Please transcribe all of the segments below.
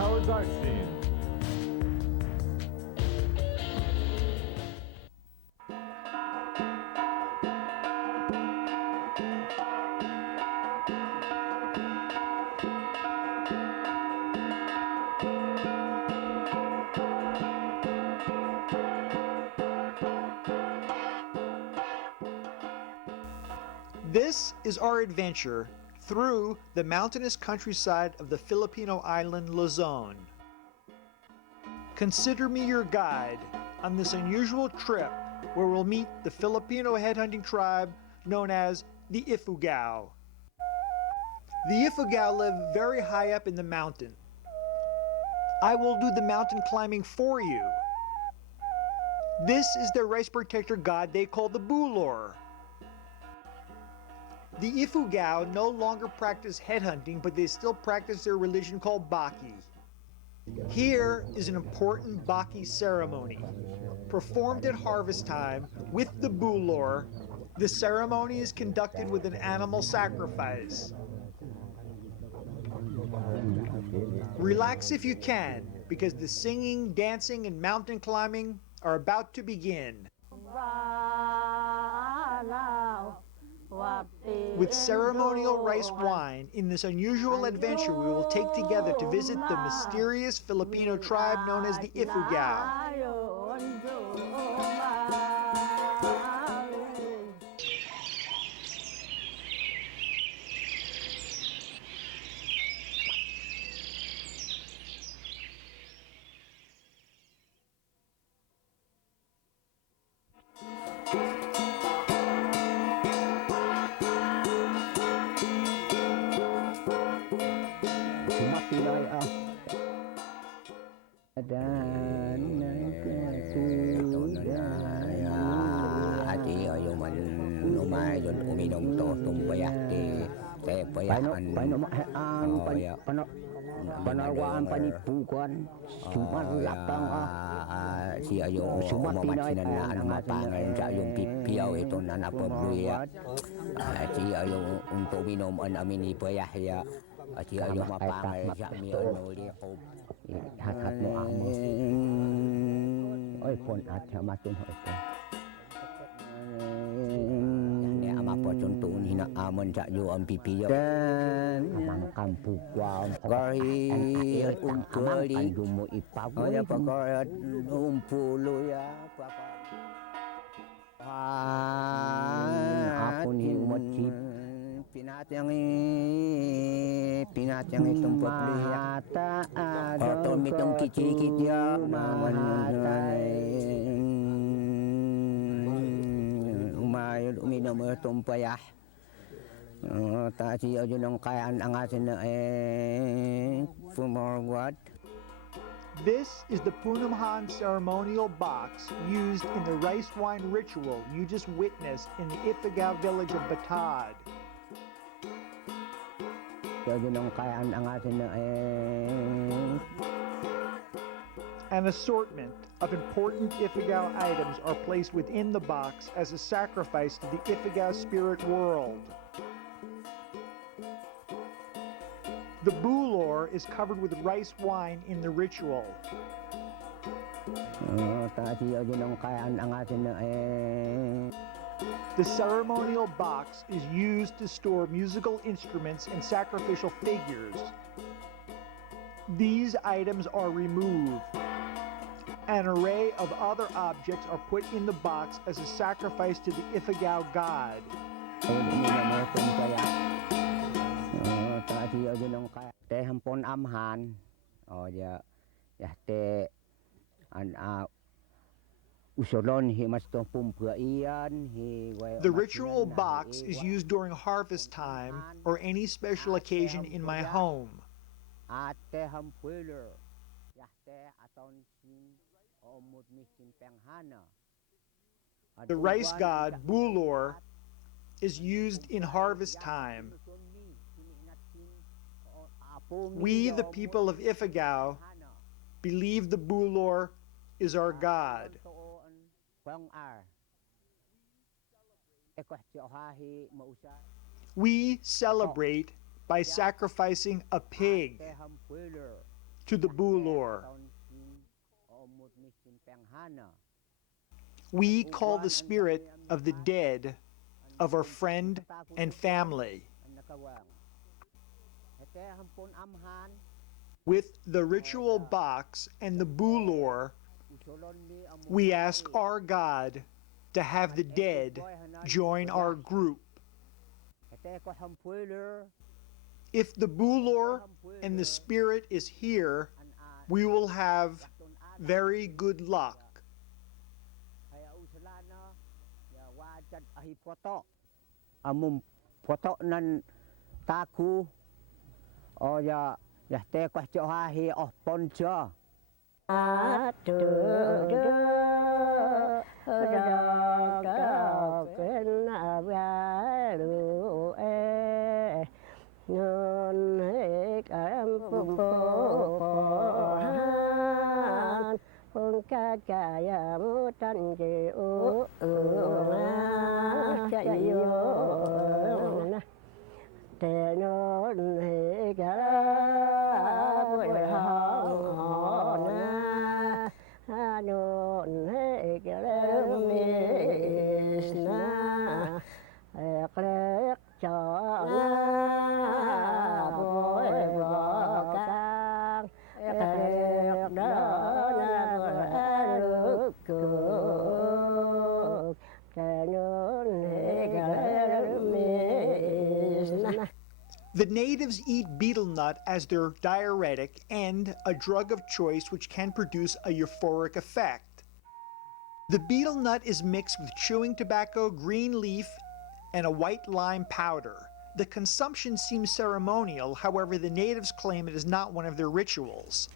Untitled Art Scene. This is our adventure through the mountainous countryside of the Filipino island Luzon. Consider me your guide on this unusual trip where we'll meet the Filipino headhunting tribe known as the Ifugao. The Ifugao live very high up in the mountain. I will do the mountain climbing for you. This is their rice protector god they call the Bulor. The Ifugao no longer practice headhunting, but they still practice their religion called Baki. Here is an important Baki ceremony. Performed at harvest time with the Bulor, the ceremony is conducted with an animal sacrifice. Relax if you can, because the singing, dancing, and mountain climbing are about to begin. With ceremonial rice wine, in this unusual adventure we will take together to visit the mysterious Filipino tribe known as the Ifugao. Panawaan panipukan sumat lapang si ayo sumat Pinoy na mapangan sa yung pipiaw ito na napabluya si ayo untuk minum amin ipayah ya si ayo mapangan sa mi ano liho hat mo amo oi pon at matun ho apa contoh hina aman cak yo am pipiyo dan amang kampung wa gari umpuli dumo ipag ya pakar umpulu ya apun hi umacip pinat yang tempat lihat atau mitong kicikit ya uminom itong payah. Tasi aja nang kayaan ang asin na pumorwat. This is the Punamhan ceremonial box used in the rice wine ritual you just witnessed in the Ifugao village of Batad. Aja nang kayaan ang asin na An assortment of important Ifugao items are placed within the box as a sacrifice to the Ifugao spirit world. The Bulor is covered with rice wine in the ritual. The ceremonial box is used to store musical instruments and sacrificial figures. These items are removed. An array of other objects are put in the box as a sacrifice to the Ifugao god. The ritual box is used during harvest time or any special occasion in my home. The rice god, Bulor, is used in harvest time. We, the people of Ifugao, believe the Bulor is our god. We celebrate by sacrificing a pig to the Bulor. We call the spirit of the dead of our friend and family. With the ritual box and the Bulor, we ask our God to have the dead join our group. If the Bulor and the spirit is here, we will have very good luck. Amum foto nan taku o ya te kwa ha hi oh poncho The natives eat betel nut as their diuretic and a drug of choice which can produce a euphoric effect. The betel nut is mixed with chewing tobacco, green leaf, and a white lime powder. The consumption seems ceremonial, however, the natives claim it is not one of their rituals.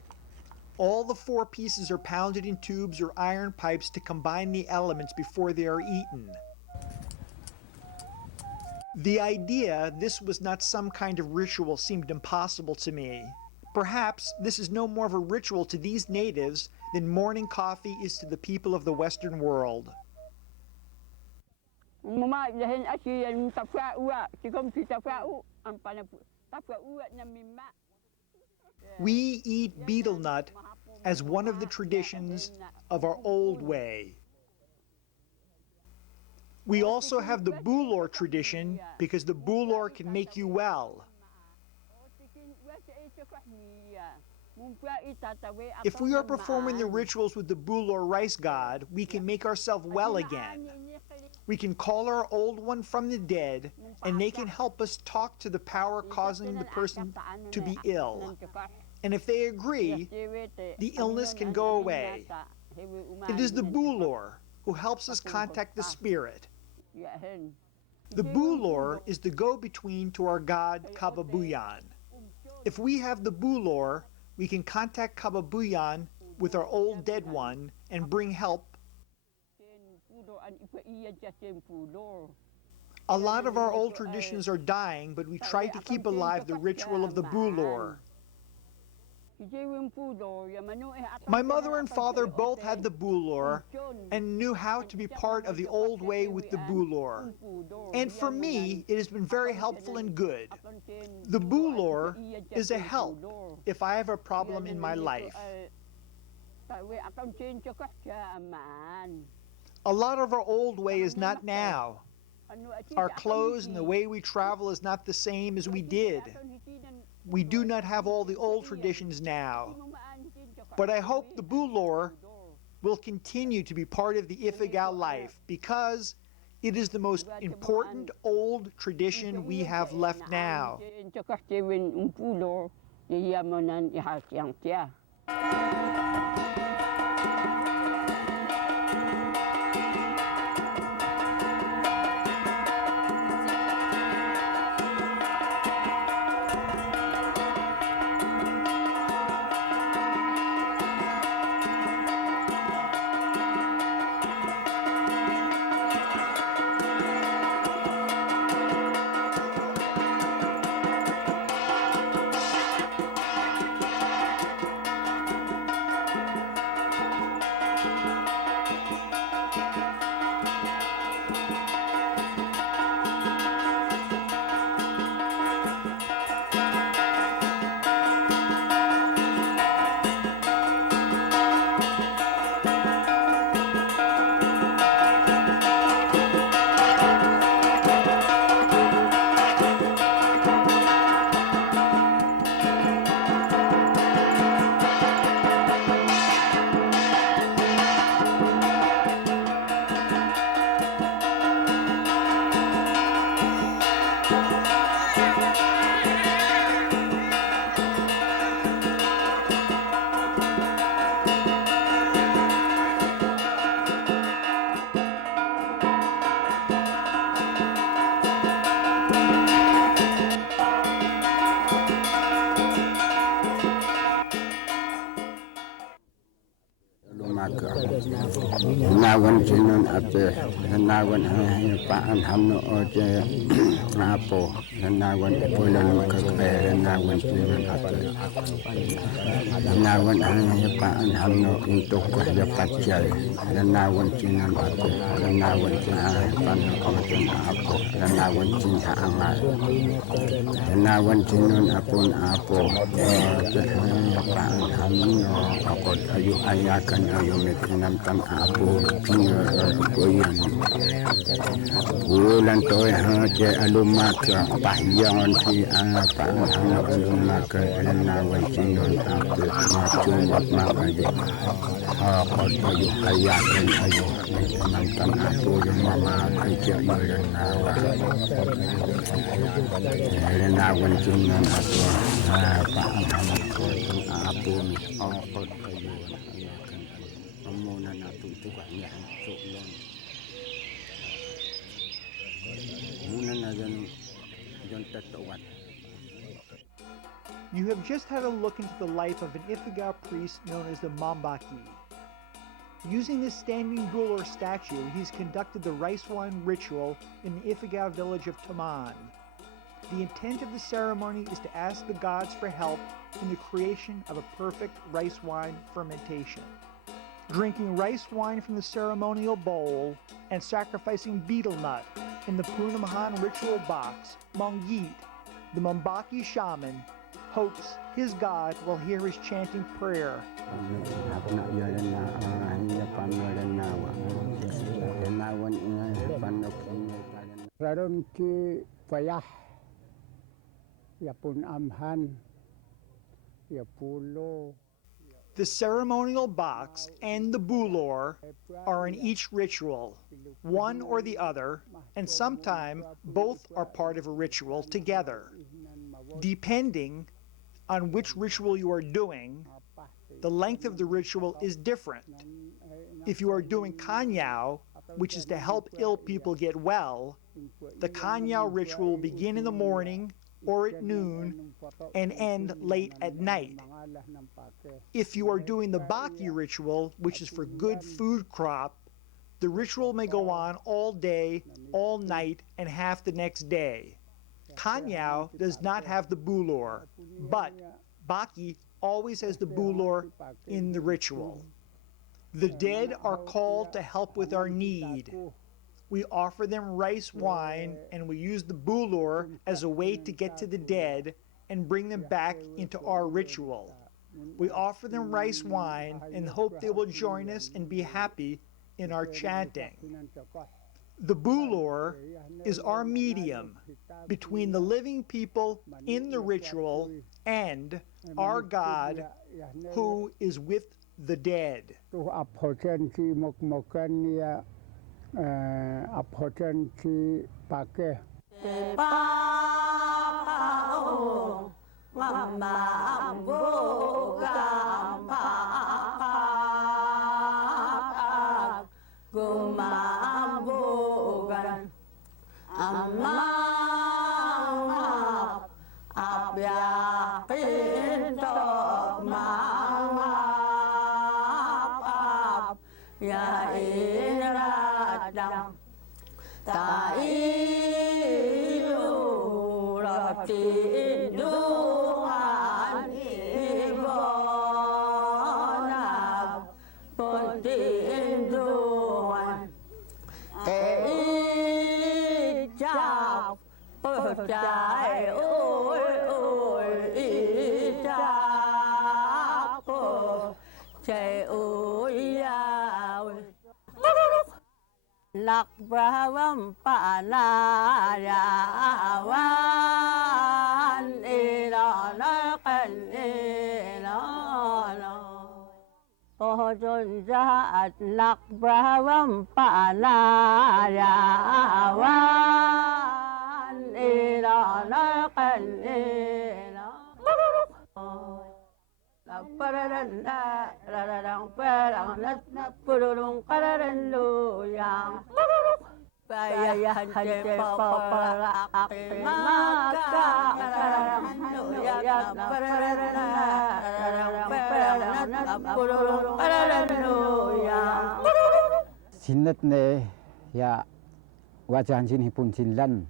All the 4 pieces are pounded in tubes or iron pipes to combine the elements before they are eaten. The idea this was not some kind of ritual seemed impossible to me. Perhaps this is no more of a ritual to these natives than morning coffee is to the people of the Western world. We eat betel nut as one of the traditions of our old way. We also have the Bulor tradition because the Bulor can make you well. If we are performing the rituals with the Bulor rice god, we can make ourselves well again. We can call our old one from the dead, and they can help us talk to the power causing the person to be ill. And if they agree, the illness can go away. It is the Bulor who helps us contact the spirit. The Bulor is the go-between to our god Kababuyan. If we have the Bulor, we can contact Kababuyan with our old dead one and bring help. A lot of our old traditions are dying, but we try to keep alive the ritual of the Bulor. My mother and father both had the Bulor and knew how to be part of the old way with the Bulor. And for me, it has been very helpful and good. The Bulor is a help if I have a problem in my life. A lot of our old way is not now. Our clothes and the way we travel is not the same as we did. We do not have all the old traditions now. But I hope the Bulor will continue to be part of the Ifugao life because it is the most important old tradition we have left now. ate nanawan paan hamno oje apo nanawan ipulan kagaya nanawan sinan ate nanawan paan hamno intok ko ya patjay nanawan sinan ate nanawan sinan pano oje apo nanawan sinan angal nanawan sinan apon apo paan hamno ako ayu ayakan ayu mekinam tam apo Goyan bulan toy haje alumaka pahyangan si paano alumaka nanawan sinon apo macumot makaje ako ayu ayakan ayu mekinam tam apo yung mama kaya yun nanawan sinon apo paano ko apo mi ako ayu muna natin tukanya soon muna na yan tatuan. You have just had a look into the life of an Ifugao priest known as the Mambaki. Using this standing bull or statue, he's conducted the rice wine ritual in the Ifugao village of Taman. The intent of the ceremony is to ask the gods for help in the creation of a perfect rice wine fermentation. Drinking rice wine from the ceremonial bowl and sacrificing betel nut in the Punamahan ritual box, Mongeet, the Mambaki shaman, hopes his god will hear his chanting prayer. Raron ki payah yapun amhan yapulo. The ceremonial box and the bulor are in each ritual, one or the other, and sometimes both are part of a ritual together. Depending on which ritual you are doing, the length of the ritual is different. If you are doing kanyao, which is to help ill people get well, the kanyao ritual will begin in the morning or at noon and end late at night. If you are doing the Baki ritual, which is for good food crop, the ritual may go on all day, all night, and half the next day. Kanyao does not have the bulor, but Baki always has the bulor in the ritual. The dead are called to help with our need. We offer them rice wine, and we use the bulor as a way to get to the dead and bring them back into our ritual. We offer them rice wine and hope they will join us and be happy in our chanting. The bulor is our medium between the living people in the ritual and our God who is with the dead. Aphoten ki pake Lakbravam panarawan ilalakan ilala Tohon jahat lakbravam panarawan ilalakan ilala Pararanda, rarang perang, purung kararanduyang. Bayahan hante paparak maka kararanduyang. Pararanda, rarang perang, purung kararanduyang. Sinet ne ya wajan sin hipun sinlan.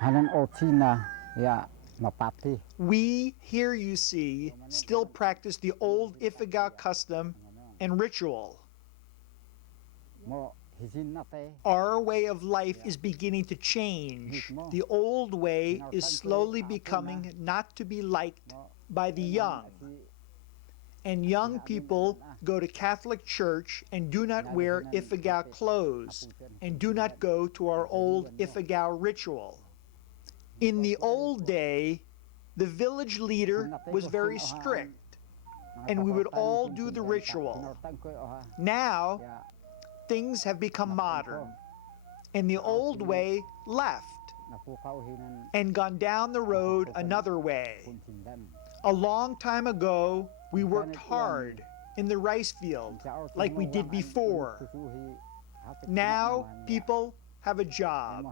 Hanan otsina ya mapati. We, here you see, still practice the old Ifugao custom and ritual. Mo hisin na te. Our way of life is beginning to change. The old way is slowly becoming not to be liked by the young. And young people go to Catholic Church and do not wear Ifugao clothes and do not go to our old Ifugao ritual. In the old day, the village leader was very strict and we would all do the ritual. Now, things have become modern and the old way left and gone down the road another way. A long time ago, we worked hard in the rice field like we did before. Now, people have a job.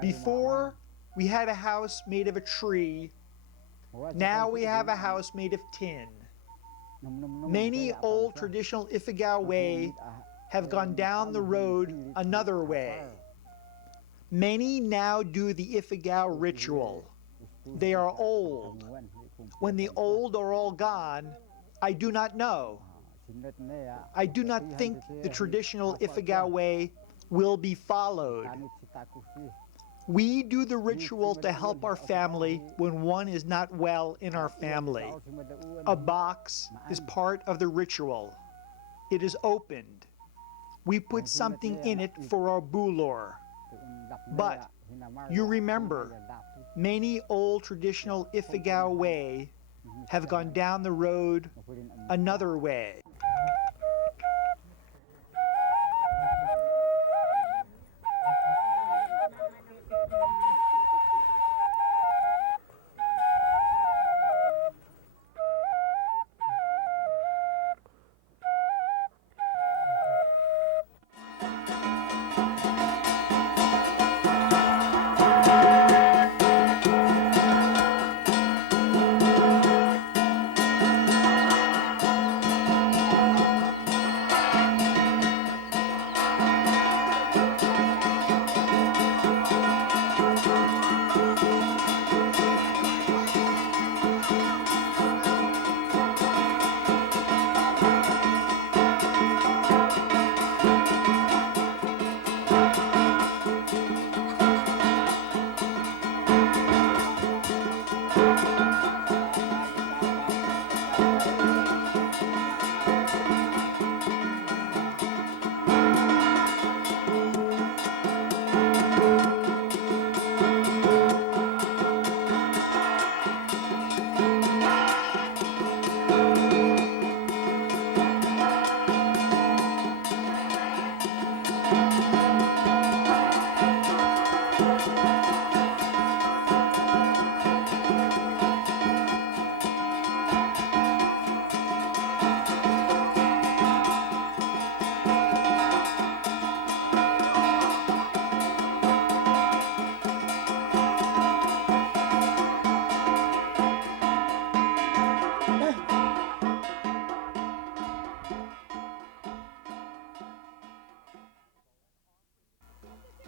Before, we had a house made of a tree. Now we have a house made of tin. Many old traditional Ifugao way have gone down the road another way. Many now do the Ifugao ritual. They are old. When the old are all gone, I do not know. I do not think the traditional Ifugao way will be followed. We do the ritual to help our family when one is not well in our family. A box is part of the ritual. It is opened. We put something in it for our bulor. But you remember, many old traditional Ifugao way have gone down the road another way.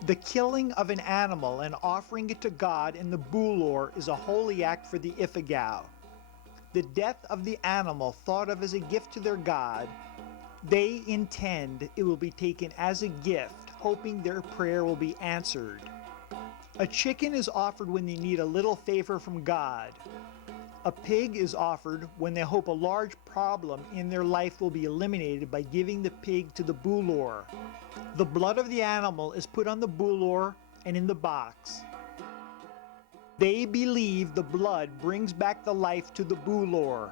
The killing of an animal and offering it to God in the bulor is a holy act for the Ifugao. The death of the animal thought of as a gift to their God, they intend it will be taken as a gift, hoping their prayer will be answered. A chicken is offered when they need a little favor from God. A pig is offered when they hope a large problem in their life will be eliminated by giving the pig to the bulor. The blood of the animal is put on the bulor and in the box. They believe the blood brings back the life to the bulor.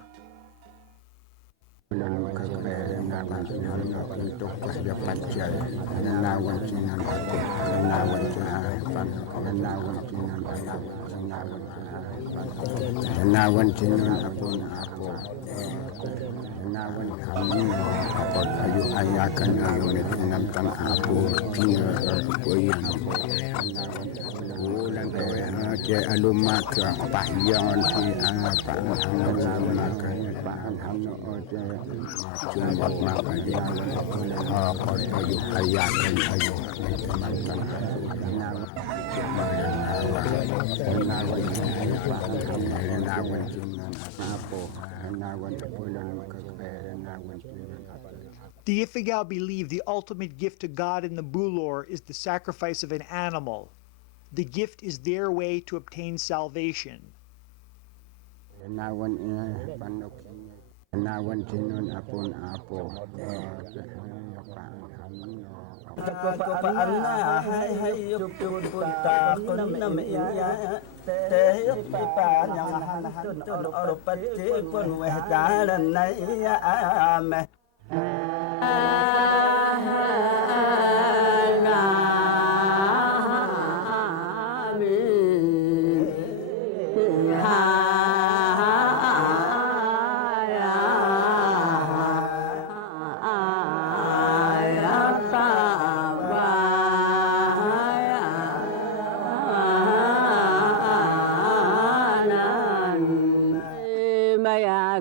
Kaya alumaka pahiyangan si paanhamaka paanhamno o sumbag makaya ako tayo hayakan tayo teman-teman The Ifugao believe the ultimate gift to God in the Bulor is the sacrifice of an animal. The gift is their way to obtain salvation.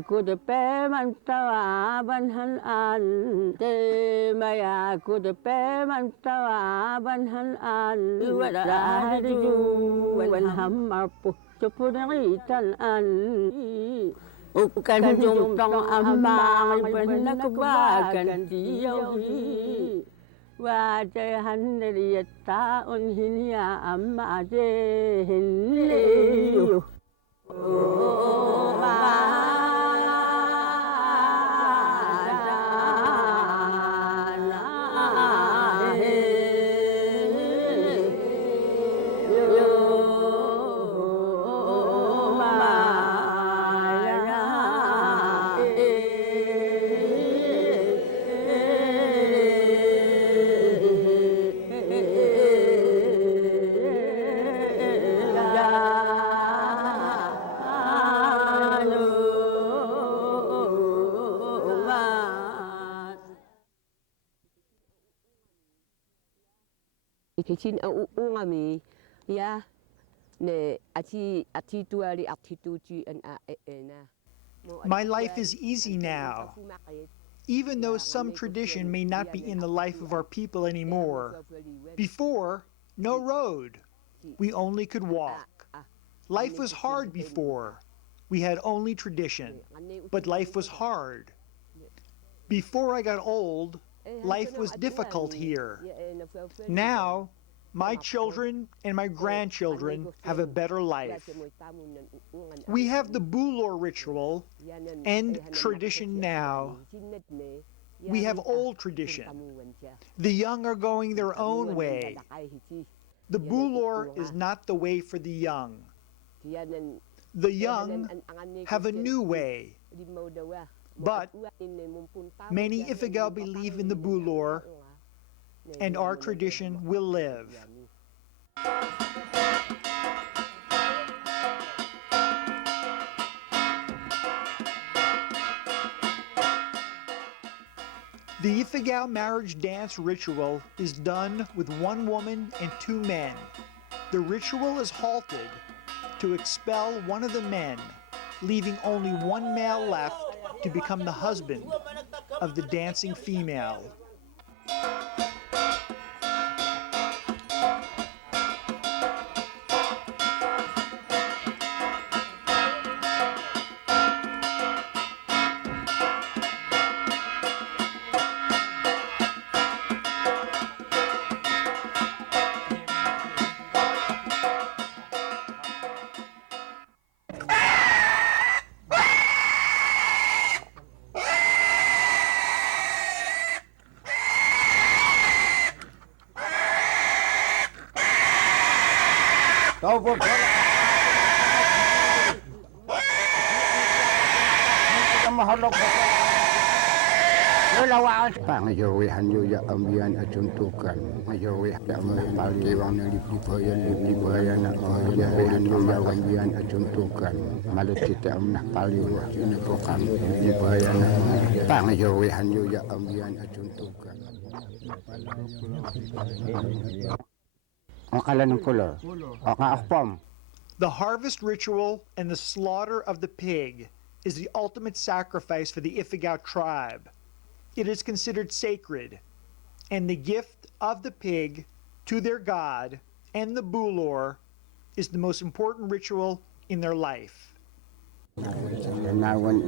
Kud pe man tawa banhan an te maya kud pe man tawa banhan an wala ju wan hamar pu chupuritan an ukan jung tong ambang benakwakan diyohi wa jahan riyata un hinya amma je hinni Kecil ungami ya ne ati tuari ati tuji an na. My life is easy now. Even though some tradition may not be in the life of our people anymore. Before, no road. We only could walk. Life was hard before. We had only tradition, but life was hard. Before I got old, life was difficult here. Now, my children and my grandchildren have a better life. We have the Bulor ritual and tradition now. We have old tradition. The young are going their own way. The Bulor is not the way for the young. The young have a new way. But many Ifugao believe in the Bulor, and our tradition will live. The Ifugao marriage dance ritual is done with one woman and two men. The ritual is halted to expel one of the men, leaving only one male left to become the husband of the dancing female. Pangayawihan nyo ya ambian at tuntukan. Ngayawi ya mapaliwang na lipuhayan na ngayawihan nyo ya ambian at tuntukan. Malutit ya mapaliwang sinipukan lipuhayan na pangayawihan nyo ya ambian at tuntukan. Ang kala ng pulo. O nga akpom. The harvest ritual and the slaughter of the pig is the ultimate sacrifice for the Ifugao tribe. It is considered sacred, and the gift of the pig to their god and the bulor is the most important ritual in their life. Nawan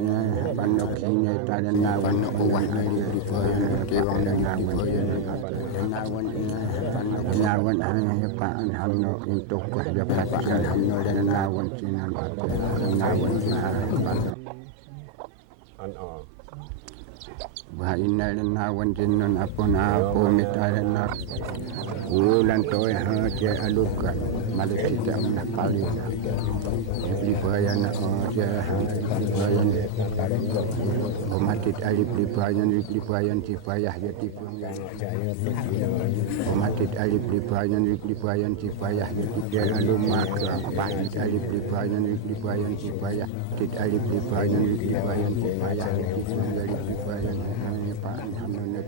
panok ini tada nawan uwan ali di poyan kewang nawan nawan panok nawan hanya paan hamno untuk ya paan hamno dan nawan sinan nawan sinan Bahina dan nawan sinan apa mitaran nak ulan toy haja aluka malu tidak menakali di bayan aja bayan umatit ali di bayan di payah jadi umatit ali di bayan di payah jadi lumak umatit ali di bayan di payah tit ali di bayan di payah jadi di bayan Pak Alhamdulillah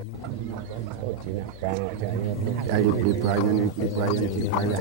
ali di bayan di payah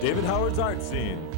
David Howard's Art Scene.